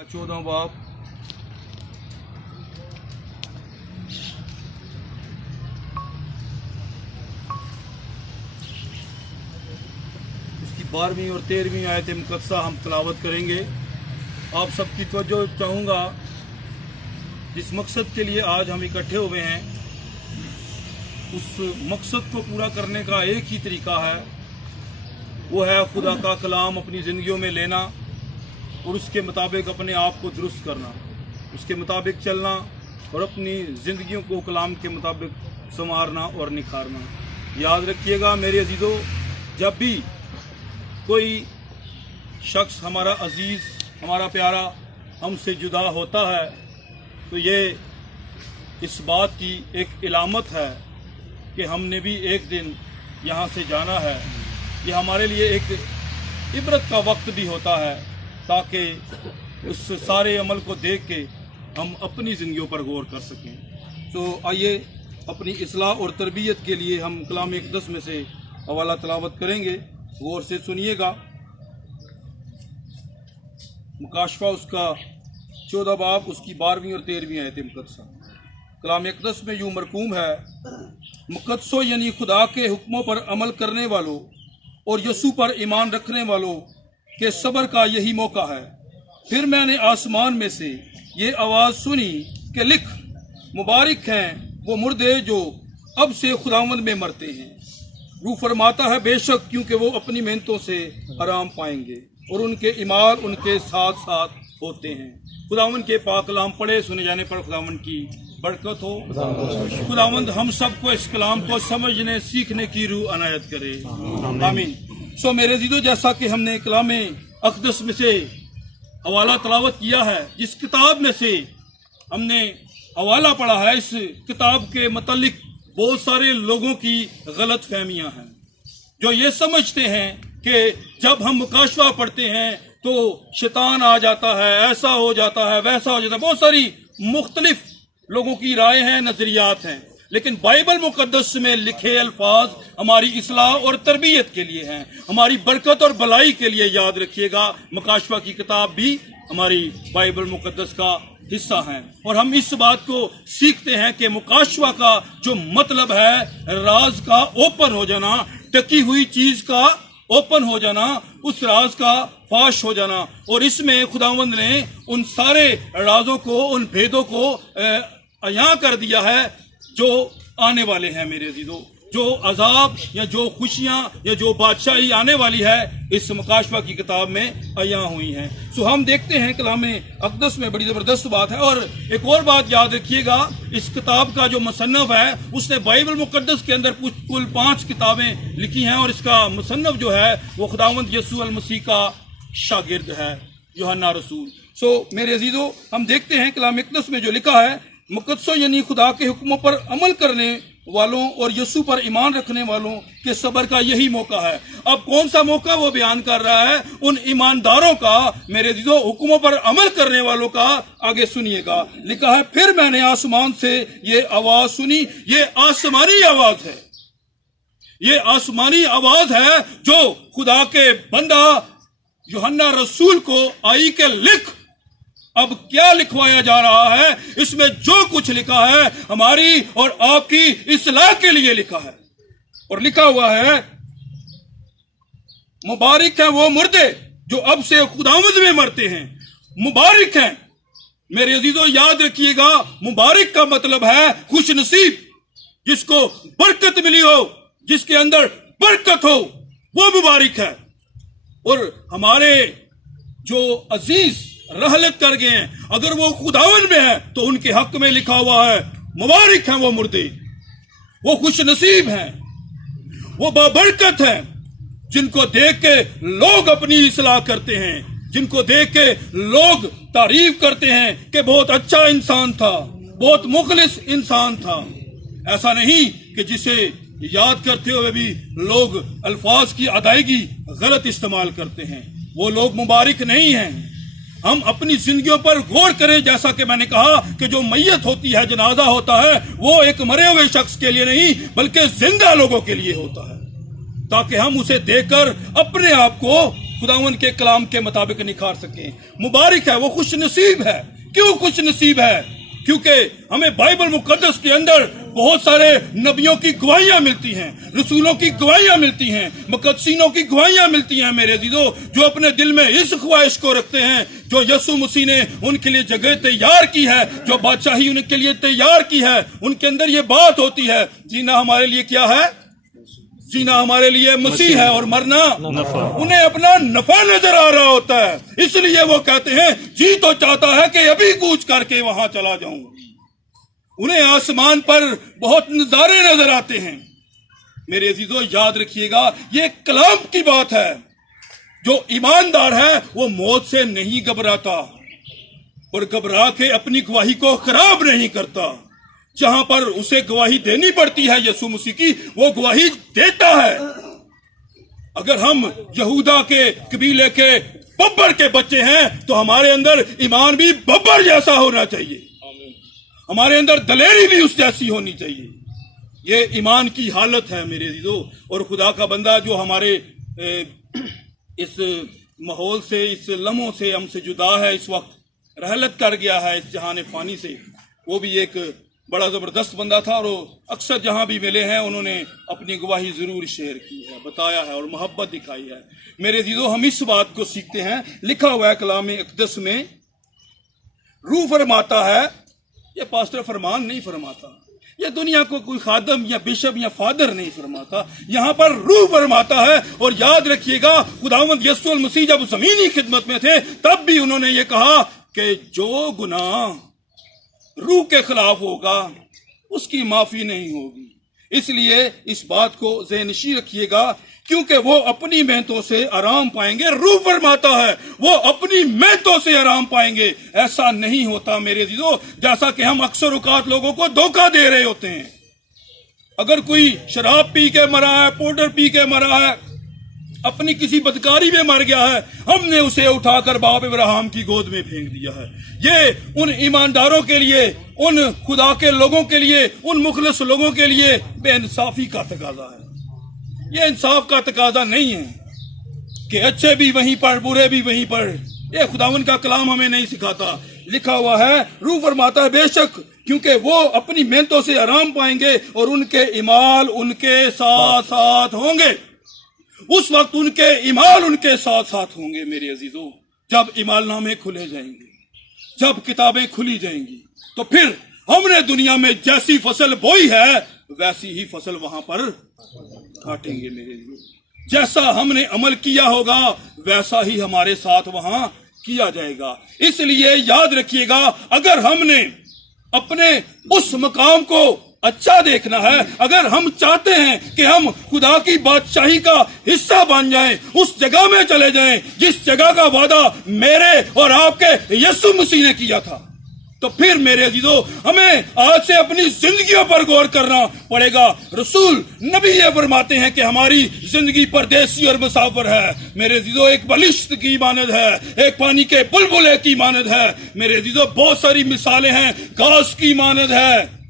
کا 14واں باب اس کی 12ویں اور 13ویں آیت مقدسہ ہم تلاوت کریں گے۔ آپ سب کی توجہ چاہوں گا، جس مقصد کے لیے آج ہم اکٹھے ہوئے ہیں اس مقصد کو پورا کرنے کا ایک ہی طریقہ ہے، وہ ہے خدا کا کلام اپنی زندگیوں میں لینا اور اس کے مطابق اپنے آپ کو درست کرنا، اس کے مطابق چلنا اور اپنی زندگیوں کو کلام کے مطابق سنوارنا اور نکھارنا۔ یاد رکھیے گا میرے عزیزو، جب بھی کوئی شخص ہمارا عزیز، ہمارا پیارا ہم سے جدا ہوتا ہے تو یہ اس بات کی ایک علامت ہے کہ ہم نے بھی ایک دن یہاں سے جانا ہے۔ یہ ہمارے لیے ایک عبرت کا وقت بھی ہوتا ہے، تاکہ اس سارے عمل کو دیکھ کے ہم اپنی زندگیوں پر غور کر سکیں۔ تو آئیے اپنی اصلاح اور تربیت کے لیے ہم کلام اقدس میں سے حوالہ تلاوت کریں گے، غور سے سنیے گا۔ مکاشفہ اس کا 14 باب، اس کی 12ویں اور 13ویں آیت مقدسہ۔ کلام اقدس میں یوں مرقوم ہے: مقدسوں یعنی خدا کے حکموں پر عمل کرنے والوں اور یسوع پر ایمان رکھنے والوں کے صبر کا یہی موقع ہے۔ پھر میں نے آسمان میں سے یہ آواز سنی کہ لکھ، مبارک ہیں وہ مردے جو اب سے خداوند میں مرتے ہیں۔ روح فرماتا ہے بے شک، کیونکہ وہ اپنی محنتوں سے آرام پائیں گے اور ان کے اعمال ان کے ساتھ ساتھ ہوتے ہیں۔ خداوند کے پاک کلام پڑھے سنے جانے پر خداوند کی برکت ہو۔ خداوند ہم سب کو اس کلام کو سمجھنے سیکھنے کی روح عنایت کرے، آمین۔ سو میرے عزیزو، جیسا کہ ہم نے کلام اقدس میں سے حوالہ تلاوت کیا ہے، جس کتاب میں سے ہم نے حوالہ پڑھا ہے، اس کتاب کے متعلق بہت سارے لوگوں کی غلط فہمیاں ہیں، جو یہ سمجھتے ہیں کہ جب ہم مکاشفہ پڑھتے ہیں تو شیطان آ جاتا ہے، ایسا ہو جاتا ہے، ویسا ہو جاتا ہے۔ بہت ساری مختلف لوگوں کی رائے ہیں، نظریات ہیں، لیکن بائبل مقدس میں لکھے الفاظ ہماری اصلاح اور تربیت کے لیے ہیں، ہماری برکت اور بھلائی کے لیے۔ یاد رکھیے گا، مکاشفہ کی کتاب بھی ہماری بائبل مقدس کا حصہ ہیں، اور ہم اس بات کو سیکھتے ہیں کہ مکاشفہ کا جو مطلب ہے راز کا اوپن ہو جانا، ٹکی ہوئی چیز کا اوپن ہو جانا، اس راز کا فاش ہو جانا، اور اس میں خداوند نے ان سارے رازوں کو، ان بھیدوں کو عیاں کر دیا ہے جو آنے والے ہیں۔ میرے عزیزو، جو عذاب یا جو خوشیاں یا جو بادشاہی آنے والی ہے، اس مکاشفہ کی کتاب میں عیاں ہوئی ہیں۔ سو ہم دیکھتے ہیں کلام اقدس میں بڑی زبردست بات ہے۔ اور ایک اور بات یاد رکھیے گا، اس کتاب کا جو مصنف ہے اس نے بائبل مقدس کے اندر کل 5 کتابیں لکھی ہیں، اور اس کا مصنف جو ہے وہ خداوند یسوع المسیح کا شاگرد ہے، یوحنا رسول۔ سو میرے عزیزو، ہم دیکھتے ہیں کلام اقدس میں جو لکھا ہے، مقدسوں یعنی خدا کے حکموں پر عمل کرنے والوں اور یسوع پر ایمان رکھنے والوں کے صبر کا یہی موقع ہے۔ اب کون سا موقع وہ بیان کر رہا ہے؟ ان ایمانداروں کا، میرے عزیزو، حکموں پر عمل کرنے والوں کا۔ آگے سنیے گا، لکھا ہے پھر میں نے آسمان سے یہ آواز سنی۔ یہ آسمانی آواز ہے، یہ آسمانی آواز ہے جو خدا کے بندہ یوحنا رسول کو آئی کہ لکھ۔ اب کیا لکھوایا جا رہا ہے؟ اس میں جو کچھ لکھا ہے ہماری اور آپ کی اصلاح کے لیے لکھا ہے، اور لکھا ہوا ہے مبارک ہیں وہ مردے جو اب سے خداوند میں مرتے ہیں۔ مبارک ہیں میرے عزیزو، یاد رکھیے گا، مبارک کا مطلب ہے خوش نصیب، جس کو برکت ملی ہو، جس کے اندر برکت ہو، وہ مبارک ہے۔ اور ہمارے جو عزیز رحلت کر گئے ہیں، اگر وہ خداوند میں ہے تو ان کے حق میں لکھا ہوا ہے مبارک ہیں وہ مردے، وہ خوش نصیب ہیں، وہ بابرکت ہیں، جن کو دیکھ کے لوگ اپنی اصلاح کرتے ہیں، جن کو دیکھ کے لوگ تعریف کرتے ہیں کہ بہت اچھا انسان تھا، بہت مخلص انسان تھا۔ ایسا نہیں کہ جسے یاد کرتے ہوئے بھی لوگ الفاظ کی ادائیگی غلط استعمال کرتے ہیں، وہ لوگ مبارک نہیں ہیں۔ ہم اپنی زندگیوں پر غور کریں، جیسا کہ میں نے کہا کہ جو میت ہوتی ہے، جنازہ ہوتا ہے، وہ ایک مرے ہوئے شخص کے لیے نہیں بلکہ زندہ لوگوں کے لیے ہوتا ہے، تاکہ ہم اسے دیکھ کر اپنے آپ کو खुदावन के कलाम के मुताबिक निखार सकें। मुबारक है, वो खुश नसीब है। क्यों खुश नसीब है? क्योंकि हमें बाइबल मुकद्दस के अंदर बहुत सारे नबियों की गवाहियां मिलती हैं, रसूलों की गवाहियां मिलती हैं, मुकद्दसीनों की गवाहियां मिलती हैं मेरे अजीजों, जो अपने दिल में इस ख्वाहिश को रखते हैं जो यीशु मसीह ने उनके लिए जगह तैयार की है, जो बादशाही उनके लिए तैयार की है। उनके अंदर ये बात होती है, जीना हमारे लिए क्या है? जीना हमारे लिए मसीह है और मरना नफा। उन्हें अपना नफा नजर आ रहा होता है, इसलिए वो कहते हैं जी तो चाहता है कि अभी कूच करके वहां चला जाऊं। उन्हें आसमान पर बहुत नजारे नजर आते हैं। मेरे अजीजों याद रखिएगा, ये कलाम की बात है। जो ईमानदार है वो मौत से नहीं घबराता और घबरा के अपनी गवाही को खराब नहीं करता। जहां पर उसे गवाही देनी पड़ती है यीशु मसीह की, वो गवाही देता है। अगर हम यहूदा के कबीले के बब्बर के बच्चे हैं तो हमारे अंदर ईमान भी बब्बर जैसा होना चाहिए, हमारे अंदर दलेरी भी उस जैसी होनी चाहिए। ये ईमान की हालत है मेरे अजीजों। और खुदा का बंदा जो हमारे इस माहौल से, इस लम्हों से हमसे जुदा है, इस वक्त रहलत कर गया है इस जहान फानी से, वो भी एक बड़ा जबरदस्त बंदा था और अक्सर जहां भी मिले हैं उन्होंने अपनी गवाही जरूर शेयर की है, बताया है और मोहब्बत दिखाई है। मेरे अजीजों, हम इस बात को सीखते हैं, लिखा हुआ है कलाम अक़दस में, रूह फरमाता है, ये पास्टर फरमान नहीं फरमाता, ये दुनिया को कोई खादम या बिशप या फादर नहीं फरमाता, यहाँ पर रूह फरमाता है। और याद रखिएगा, खुदावंद यीशु मसीह जब जमीनी खिदमत में थे तब भी उन्होंने ये कहा कि जो गुनाह रूह के खिलाफ होगा उसकी माफी नहीं होगी। इसलिए इस बात को ज़हननशीं रखिएगा, क्योंकि वो अपनी मेहनतों से आराम पाएंगे। रूह फरमाता है वो अपनी मेहनतों से आराम पाएंगे। ऐसा नहीं होता मेरे अजीजों, जैसा कि हम अक्सर औकात लोगों को धोखा दे रहे होते हैं। अगर कोई शराब पी के मरा है, पाउडर पी के मरा है, अपनी किसी बदकारी में मर गया है, हमने उसे उठाकर बाप इब्राहिम की गोद में फेंक दिया है। ये उन ईमानदारों के लिए, उन खुदा के लोगों के लिए, उन मुखलिस लोगों के लिए बेइंसाफी का तकाजा है। ये इंसाफ का तकाजा नहीं है कि अच्छे भी वहीं पर, बुरे भी वहीं पर। ये खुदावन का कलाम हमें नहीं सिखाता। लिखा हुआ है, रूह फरमाता है बेशक, क्योंकि वो अपनी मेहनतों से आराम पाएंगे और उनके इमाल उनके साथ साथ होंगे। उस वक्त उनके इमाल उनके साथ साथ होंगे मेरे अजीजों, जब इमालनामे खुले जाएंगे, जब किताबें खुली जाएंगी, तो फिर हमने दुनिया में जैसी फसल बोई है वैसी ही फसल वहां पर काटेंगे मेरे अजीजों। जैसा हमने अमल किया होगा वैसा ही हमारे साथ वहां किया जाएगा। इसलिए याद रखिएगा, अगर हमने अपने उस मकाम को अच्छा देखना है, अगर हम चाहते हैं कि हम खुदा की बादशाही का हिस्सा बन जाएं, उस जगह में चले जाएं जिस जगह का वादा मेरे और आपके यीशु मसीह ने किया था, तो फिर मेरे अजीजों हमें आज से अपनी जिंदगियों पर गौर करना पड़ेगा। रसूल नबी ये फरमाते हैं कि हमारी जिंदगी परदेसी और मुसाफिर है। मेरे अजीजों, एक बलिश्त की मानद है, एक पानी के बुलबुले की मानद है। मेरे अजीजों, बहुत सारी मिसालें हैं, घास की मानद है,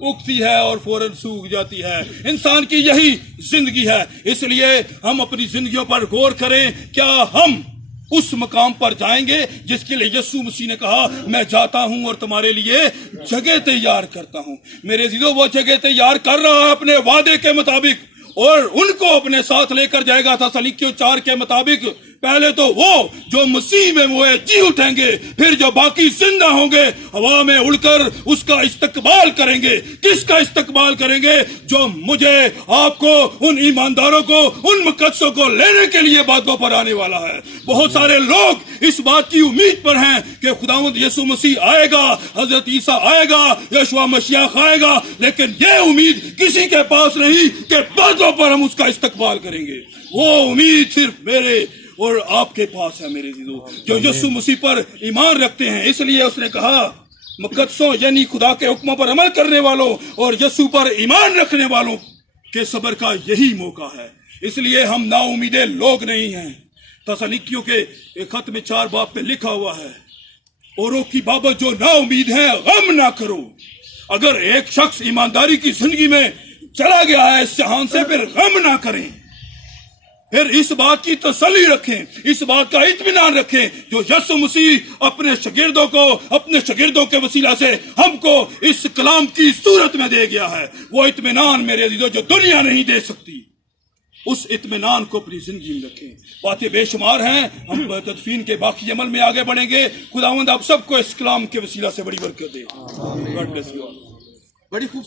उगती है और फौरन सूख जाती है। इंसान की यही जिंदगी है। इसलिए हम अपनी जिंदगियों पर गौर करें, क्या हम उस मकाम पर जाएंगे जिसके लिए यीशु मसीह ने कहा, मैं जाता हूं और तुम्हारे लिए जगह तैयार करता हूं। मेरे अजीजों, वो जगह तैयार कर रहा है अपने वादे के मुताबिक और उनको अपने साथ लेकर जाएगा। तसलीकियों 4 के मुताबिक पहले तो वो जो मसीह में वो जी उठेंगे, फिर जो बाकी जिंदा होंगे हवा में उड़कर उसका इस्तकबाल करेंगे। किसका इस्तकबाल करेंगे? जो मुझे, आपको, उन ईमानदारों को, उन मुकद्दसों को लेने के लिए बातों पर आने वाला है। बहुत सारे लोग इस बात की उम्मीद पर हैं कि खुदावंद यीशु मसीह आएगा, हजरत ईसा आएगा, यशुआ मसीह आएगा, लेकिन ये उम्मीद किसी के पास नहीं कि बातों पर हम उसका इस्तकबाल करेंगे। वो उम्मीद सिर्फ मेरे और आपके पास है मेरे अजीजों, जो यीशु मसीह पर ईमान रखते हैं। इसलिए उसने कहा, मुकद्दसों यानी खुदा के हुक्मों पर अमल करने वालों और यीशु पर ईमान रखने वालों के सब्र का यही मौका है। इसलिए हम नाउमीदे लोग नहीं हैं। तसलीकियों के एक खत में 4 बाब पे लिखा हुआ है, औरों की बाबत जो नाउमीद है गम ना करो। अगर एक शख्स ईमानदारी की जिंदगी में चला गया है इस जहान से, फिर गम ना करें। پھر اس بات کی تسلی رکھیں، اس بات کا اطمینان رکھیں جو یسوع مسیح اپنے شاگردوں کے وسیلہ سے ہم کو اس کلام کی صورت میں دے گیا ہے۔ وہ اطمینان میرے عزیزو جو دنیا نہیں دے سکتی، اس اطمینان کو اپنی زندگی میں رکھیں۔ باتیں بے شمار ہیں، ہم تدفین کے باقی عمل میں آگے بڑھیں گے۔ خداوند آپ سب کو اس کلام کے وسیلہ سے بڑی برکت دے۔ God bless you all۔ بڑی خوبصورت